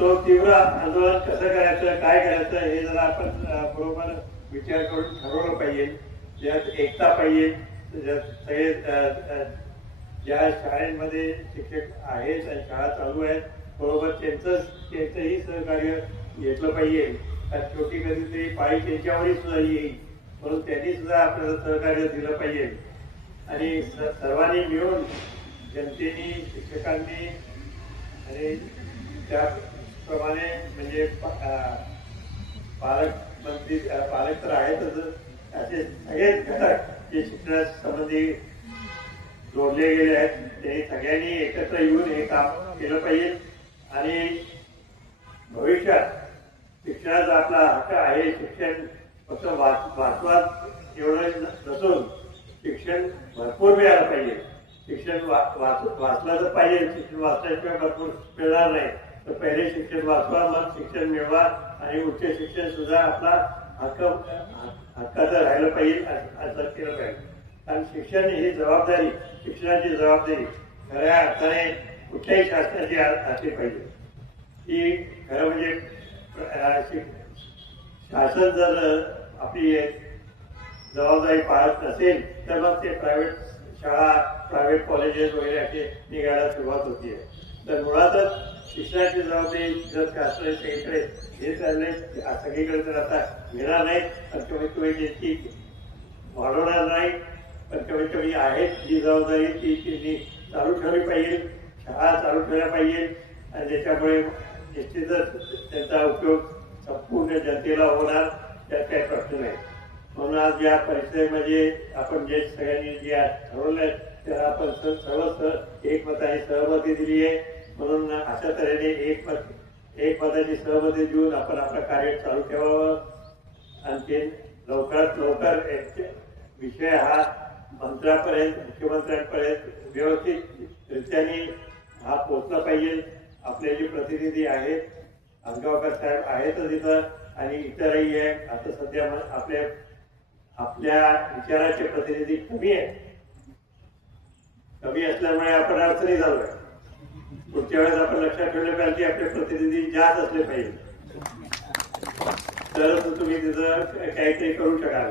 तो तीव्र आंदोलन कसं करायचं, काय करायचं हे जरा आपण बरोबर विचार करून ठरवलं पाहिजे. ज्यात एकता पाहिजे, सगळे ज्या शाळेमध्ये शिक्षक आहेत आणि शाळा चालू आहेत बरोबर त्यांचंही सहकार्य घेतलं पाहिजे. कारण शेवटी कधीतरी पाळी त्यांच्यावरही सुद्धा येईल, म्हणून त्यांनी सुद्धा आपल्याला सहकार्य दिलं पाहिजे. आणि सर्वांनी मिळून जनतेने, शिक्षकांनी आणि त्याप्रमाणे म्हणजे पालक तर आहेतच, असे सगळे घटक जे शिक्षणासंबंधी जोडले गेले आहेत ते सगळ्यांनी एकत्र येऊन हे काम केलं पाहिजे. आणि भविष्यात शिक्षणाचा आपला हक्क आहे. शिक्षण फक्त वाचवात एवढं नसून शिक्षण भरपूर मिळालं पाहिजे. शिक्षण वाचलं तर पाहिजे. शिक्षण वाचल्याशिवाय भरपूर मिळणार नाही. तर पहिले शिक्षण वाचवा, मग शिक्षण मिळवा आणि उच्च शिक्षण सुद्धा आपला हक्काचं राहिलं पाहिजे असं केलं पाहिजे. कारण शिक्षण ही जबाबदारी, शिक्षणाची जबाबदारी खऱ्या अर्थाने कुठल्याही शासनाची असली पाहिजे. ही खरं म्हणजे शासन जर आपली जबाबदारी पाळत नसेल तर मग ते प्रायव्हेट शाळा, प्रायव्हेट कॉलेजेस वगैरे असे निघायला सुरुवात होती आहे. तर मुळातच शिक्षणाची जबाबदारी जर शासनाने सगळीकडे हे चाललंय, सगळीकडे तर आता मिळणार नाही, पण कमीत कमी त्यांची वाढवणार नाही, पण कमीत कमी आहे जी जबाबदारी ती त्यांनी चालू ठेवली पाहिजे. शाळा चालू ठेवल्या पाहिजे आणि त्याच्यामुळे निश्चितच त्यांचा उपयोग संपूर्ण जनतेला होणार, त्यात काही प्रश्न नाही. म्हणून आज या परिषदेमध्ये आपण जे सगळ्यांनी जे ठरवलंय त्याला आपण सर्व एकमताने सहमती दिली आहे. म्हणून अशा तऱ्हेने एकमताची सहमती देऊन आपण आपलं कार्य चालू ठेवावं. आणखी लवकरात लवकर विषय हा मंत्र्यापर्यंत, मुख्यमंत्र्यांपर्यंत व्यवस्थित रित्याने हा पोचला पाहिजे. आपले जे प्रतिनिधी आहेत, अंगावकर साहेब आहेतच इथं आणि इतरही आहे. आता सध्या आपल्या विचाराचे प्रतिनिधी कमी असल्यामुळे आपण अडचणी झालोय. पुढच्या वेळेस आपण लक्षात ठेवलं पाहिजे की आपले प्रतिनिधी जास्त असले पाहिजे, तरच तुम्ही तिथं काहीतरी करू शकाल.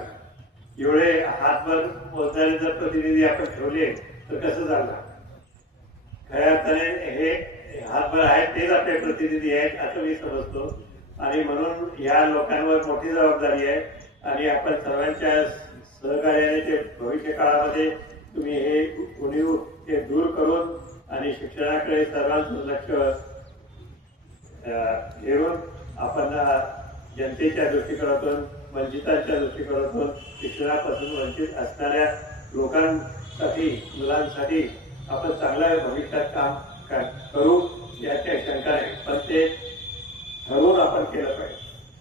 एवढे हातभर मोजणारे जर प्रतिनिधी आपण ठेवले तर कसं झालं. खऱ्या अर्थाने हे हातभर आहेत तेच आपले प्रतिनिधी आहेत असं मी समजतो. आणि म्हणून ह्या लोकांवर मोठी जबाबदारी आहे आणि आपण सर्वांच्या सहकार्याने ते भविष्य काळामध्ये तुम्ही हे उणीव ते दूर करून आणि शिक्षणाकडे सर्वांचं लक्ष घेऊन आपण जनतेच्या दृष्टिकोनातून, वंचितांच्या दृष्टिकोनातून, शिक्षणापासून वंचित असणाऱ्या लोकांसाठी, मुलांसाठी आपण चांगल्या भविष्यात काम करू याची शंका आहे. पण ते